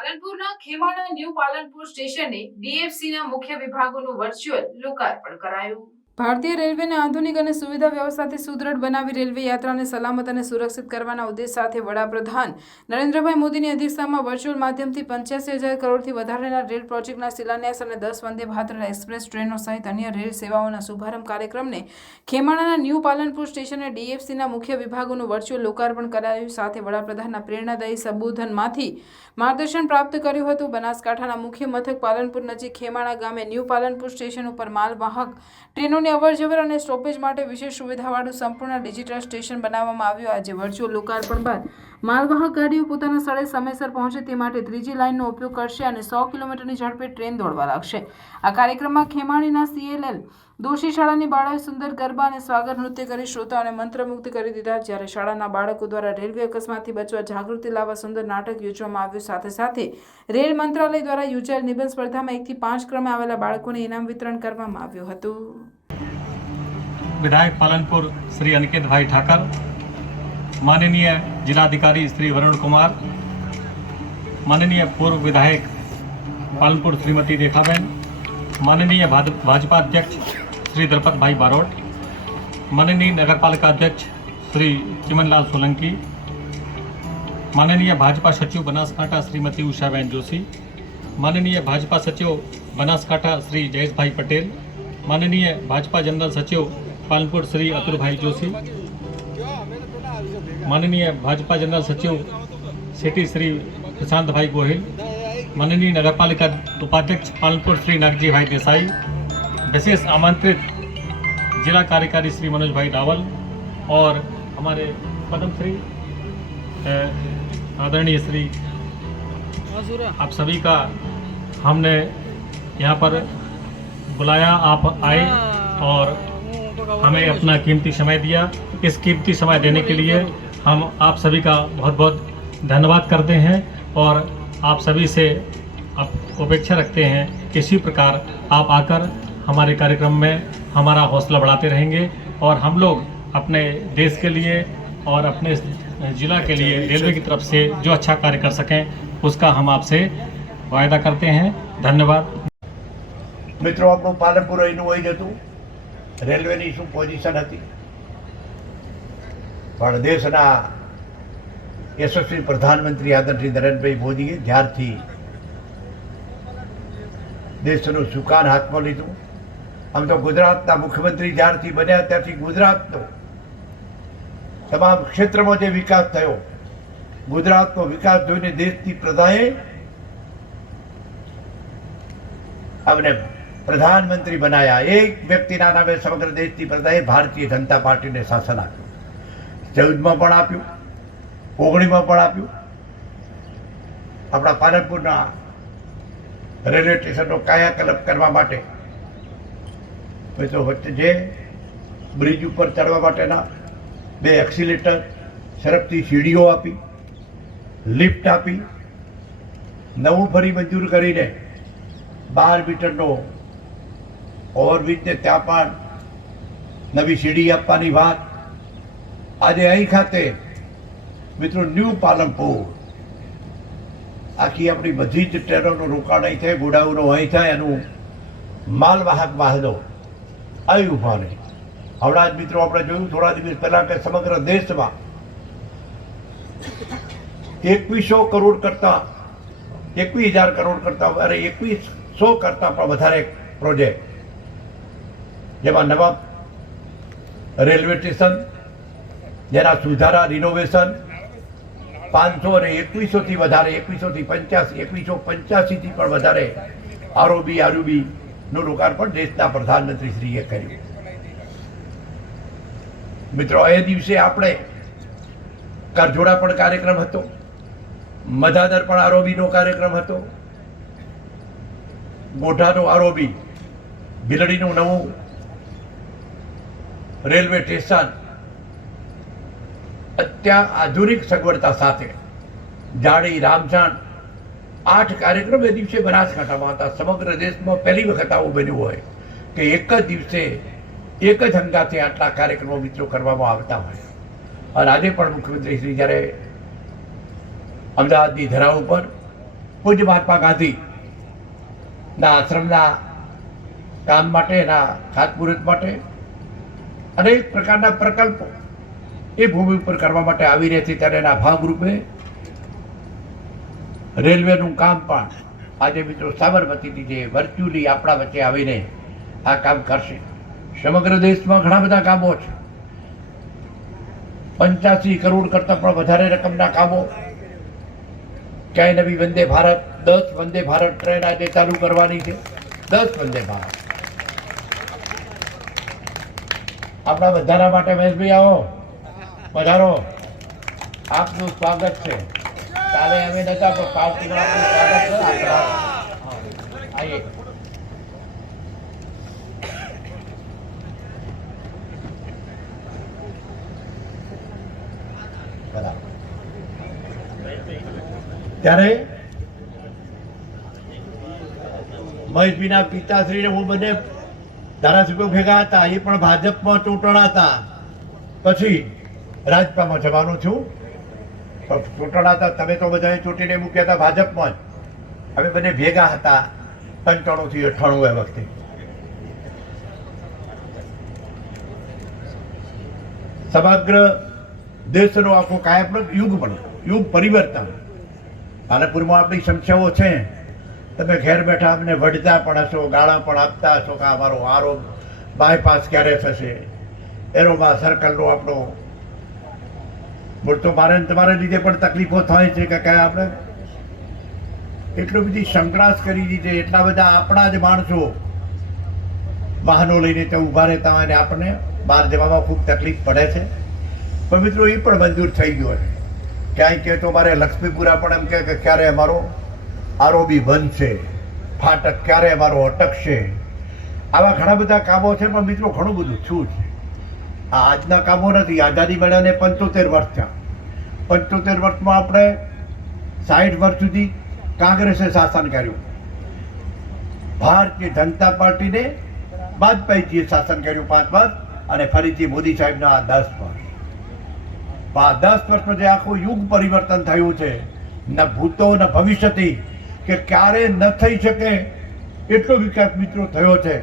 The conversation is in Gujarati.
પાલનપુરના ખેમાણા ન્યૂ પાલનપુર સ્ટેશને ડીએફસીના મુખ્ય વિભાગોનું વર્ચ્યુઅલ લોકાર્પણ કરાયું। ભારતીય રેલવેને આધુનિક અને સુવિધા વ્યવસ્થાથી સુદૃઢ બનાવી રેલવે યાત્રાને સલામત અને સુરક્ષિત કરવાના ઉદ્દેશ સાથે વડાપ્રધાન નરેન્દ્રભાઈ મોદીની અધ્યક્ષતામાં વર્ચ્યુઅલ માધ્યમથી 85,000 કરોડથી વધારેના રેલ પ્રોજેક્ટના શિલાન્યાસ અને 10 વંદે ભારત એક્સપ્રેસ ટ્રેનો સહિત અન્ય રેલ સેવાઓના શુભારંભ કાર્યક્રમને ખેમાણાના ન્યૂ પાલનપુર સ્ટેશને ડીએફસીના મુખ્ય વિભાગોનું વર્ચ્યુઅલ લોકાર્પણ કરાયું। સાથે વડાપ્રધાનના પ્રેરણાદાયી સંબોધનમાંથી માર્ગદર્શન પ્રાપ્ત કર્યું હતું। બનાસકાંઠાના મુખ્ય મથક પાલનપુર નજીક ખેમાણા ગામે ન્યૂ પાલનપુર સ્ટેશન ઉપર માલવાહક ટ્રેનોની અવરજવર અને સ્ટોપેજ માટે વિશેષ સુવિધાવાળું સંપૂર્ણ ડિજિટલ સ્ટેશન બનાવવામાં આવ્યું। આજે વર્ચ્યુઅલ લોકાર્પણ બાદ માલવાહક ગાડીઓ પોતાના સ્થળે સમયસર પહોંચે તે માટે 3જી લાઇનનો ઉપયોગ કરશે અને 100 કિલોમીટરની ઝડપે ટ્રેન દોડવા લાગશે। આ કાર્યક્રમમાં ખેમાણીના CLL દોશી શાળાની બાળાએ સુંદર ગરબા અને સ્વાગત નૃત્ય કરી શ્રોતાઓને મંત્રમુગ્ધ કરી દીધા। જ્યારે શાળાના બાળકો દ્વારા રેલવે અકસ્માતથી બચવા જાગૃતિ લાવવા સુંદર નાટક યોજવામાં આવ્યું। સાથે સાથે રેલ મંત્રાલય દ્વારા યોજાયેલ નિબંધ સ્પર્ધામાં 1 થી 5 ક્રમે આવેલા બાળકોને ઇનામ વિતરણ કરવામાં આવ્યું હતું। विधायक पालनपुर श्री अनिकेत भाई ठाकर, माननीय जिलाधिकारी श्री वरुण कुमार, माननीय पूर्व विधायक पालनपुर श्रीमती रेखाबेन, माननीय भाजपा अध्यक्ष श्री द्रौपद भाई बारोट, माननीय नगरपालिका अध्यक्ष श्री चिमनलाल सोलंकी, माननीय भाजपा सचिव बनासकांठा श्रीमती उषाबेन जोशी, माननीय भाजपा सचिव बनासकांठा श्री जयेश भाई पटेल, माननीय भाजपा जनरल सचिव पालनपुर श्री अतुल भाई जोशी, माननीय भाजपा जनरल सचिव सिटी श्री प्रशांत भाई गोहिल, माननीय नगरपालिका उपाध्यक्ष पालनपुर श्री नागजी भाई देसाई, विशेष आमंत्रित जिला कार्यकारी श्री मनोज भाई रावल और हमारे पद्मश्री आदरणीय श्री आप सभी का हमने यहाँ पर बुलाया, आप आए और हमें अपना कीमती समय दिया। इस कीमती समय देने के लिए हम आप सभी का बहुत बहुत धन्यवाद करते हैं और आप सभी से अपेक्षा रखते हैं कि इसी प्रकार आप आकर हमारे कार्यक्रम में हमारा हौसला बढ़ाते रहेंगे और हम लोग अपने देश के लिए और अपने जिला के लिए रेलवे की तरफ से जो अच्छा कार्य कर सकें उसका हम आपसे वायदा करते हैं। धन्यवाद। मित्रों, આપણું પાલનપુર અહીંનું હોય જતું રેલવેની શું પોઝિશન હતી, પણ દેશના યશસ્વી પ્રધાનમંત્રી આદરણીય નરેન્દ્રભાઈ મોદીએ જ્યારથી દેશનું સુકાન હાથમાં લીધું, આમ તો ગુજરાતના મુખ્યમંત્રી જ્યારથી બન્યા ત્યારથી ગુજરાતનો તમામ ક્ષેત્રમાં જે વિકાસ થયો, ગુજરાતનો વિકાસ જોઈને દેશની પ્રજાએ અમને प्रधानमंत्री बनाया। एक व्यक्ति नामे समग्र देश की प्रजाए भारतीय जनता पार्टी ने शासन आप्યું, 14 में पण आप्યું, 19 में पण आप्યું। अपना पालनपुरना रेलवे स्टेशनનો કાયાકલ્પ કરવા માટે તો વચ્ચે જે બ્રિજ ઉપર ચડવા માટેના 2 એક્સિલેટર, સરપતી સીડીઓ આપી, લિફ્ટ આપી, નવું ફરી મંજૂર કરીને 12 મીટરનો ઓવરબ્રિજ ને ત્યાં પણ નવી સીડી આપવાની વાત આજે અહીં ખાતે મિત્રો ન્યૂ પાલનપુર આખી આપણી બધી જ ટ્રેનોનું રોકાણ અહીં થાય, ગોડાઉનો અહીં થાય, એનું માલવાહક વાહનો અહીં ઊભા રહે। હમણાં જ મિત્રો આપણે જોયું થોડા દિવસ પહેલાં કે સમગ્ર દેશમાં 2100 કરોડ કરતાં 21,000 કરોડ કરતાં અરે 2100 કરતાં પણ વધારે પ્રોજેક્ટ, જેમાં નવા રેલવે સ્ટેશન, જેના સુધારા રિનોવેશન 500 અને 2100થી વધારે, 2185થી પણ વધારે આરઓબીનું લોકાર્પણ દેશના પ્રધાનમંત્રીશ્રીએ કર્યું। મિત્રો, એ દિવસે આપણે કરજોડા પણ કાર્યક્રમ હતો, મધાદર પણ આરઓબીનો કાર્યક્રમ હતો, ગોઠાનો આરઓબી, ભીલડીનું નવું રેલવે સ્ટેશન અત્યાધુનિક સગવડતા સાથે, જાડી, રામસણ 8 કાર્યક્રમ એ દિવસે બનાસકાંઠામાં હતા। સમગ્ર દેશમાં પહેલી વખત આવું બન્યું હોય કે એક જ દિવસે એક જ હંગાથે આટલા કાર્યક્રમો મિત્રો કરવામાં આવતા હોય। અને આજે પણ મુખ્યમંત્રી શ્રી જ્યારે અમદાવાદની ધરા ઉપર પૂજ્ય મહાત્મા ગાંધી ના આશ્રમના કામ માટે, એના ખાતમુહૂર્ત માટે અનેક પ્રકારના પ્રકલ્પો એ ભૂમિ ઉપર કરવા માટે આવી રહી છે. ત્યારે એના ભાગરૂપે રેલવેનું કામ પણ આજે મિત્રો સાબરમતીથી જે વર્ચ્યુઅલી આપણા વચ્ચે આવીને આ કામ કરશે. સમગ્ર દેશમાં ઘણા બધા કામો છે. 85 કરોડ કરતાં પણ વધારે રકમના કામો. ક્યાંય નવી વંદે ભારત 10 વંદે ભારત ટ્રેન આજે ચાલુ કરવાની છે. 10 વંદે ભારત આપણા બધાના માટે. મહેશભાઈ આવો, પધારો, આપનું સ્વાગત છે. કાલે અમે નતા પણ પાર્ટીમાં આપનું સ્વાગત છે. આવીએ. ત્યારે મહેશભાઈના પિતાશ્રી ને હું બંને ધારાસભ્યો ભેગા હતા. એ પણ ભાજપમાં ચૂંટણા હતા. પછી રાજપામાં જવાનું છું. પણ ચૂંટણા હતા, તમે તો બધાએ ચૂંટીને મૂક્યા હતા ભાજપમાં જ. અમે બંને ભેગા હતા 95 થી 98 વખતે. સમગ્ર દેશનો આખો કાયાત્મક યુગ બન્યો, યુગ પરિવર્તન. પાલનપુરમાં આપણી સમસ્યાઓ છે. તમે ઘેર બેઠા અમને વઢતા પણ હશો, ગાળા પણ આપતા હશો કે અમારો આરો બાયપાસ ક્યારે થશે, એરોમાં સર્કલનો આપણો મૂળ તો મારે તમારા લીધે પણ તકલીફો થાય છે કે આપણે એટલી બધી સંકળાશ કરી દીધી, એટલા બધા આપણા જ માણસો વાહનો લઈને ત્યાં ઊભા રહેતા હોય ને આપણને બહાર જવામાં ખૂબ તકલીફ પડે છે. પણ મિત્રો એ પણ મંજૂર થઈ ગયો છે. ક્યાંય કે તો મારે લક્ષ્મીપુરા પણ એમ કે ક્યારે અમારો આરોબી બનશે, ફાટક ક્યારે અમારો અટકશે. આવા ઘણા બધા કામો છે. પણ મિત્રો ઘણું બધું શું છે, આ આજના કામો નથી. આઝાદી મળ્યાને 75 વર્ષ થયા. 75 વર્ષમાં આપણે 60 વર્ષ સુધી કોંગ્રેસે શાસન કર્યું, ભારતીય જનતા પાર્ટીને વાજપેયીજીએ શાસન કર્યું 5 વર્ષ, અને ફરીથી મોદી સાહેબના 10 વર્ષ. 10 વર્ષમાં જે આખું યુગ પરિવર્તન થયું છે, ન ભૂતો ન ભવિષ્યથી, કે ક્યારે ન થઈ શકે એટલો વિકાસ મિત્રો થયો છે.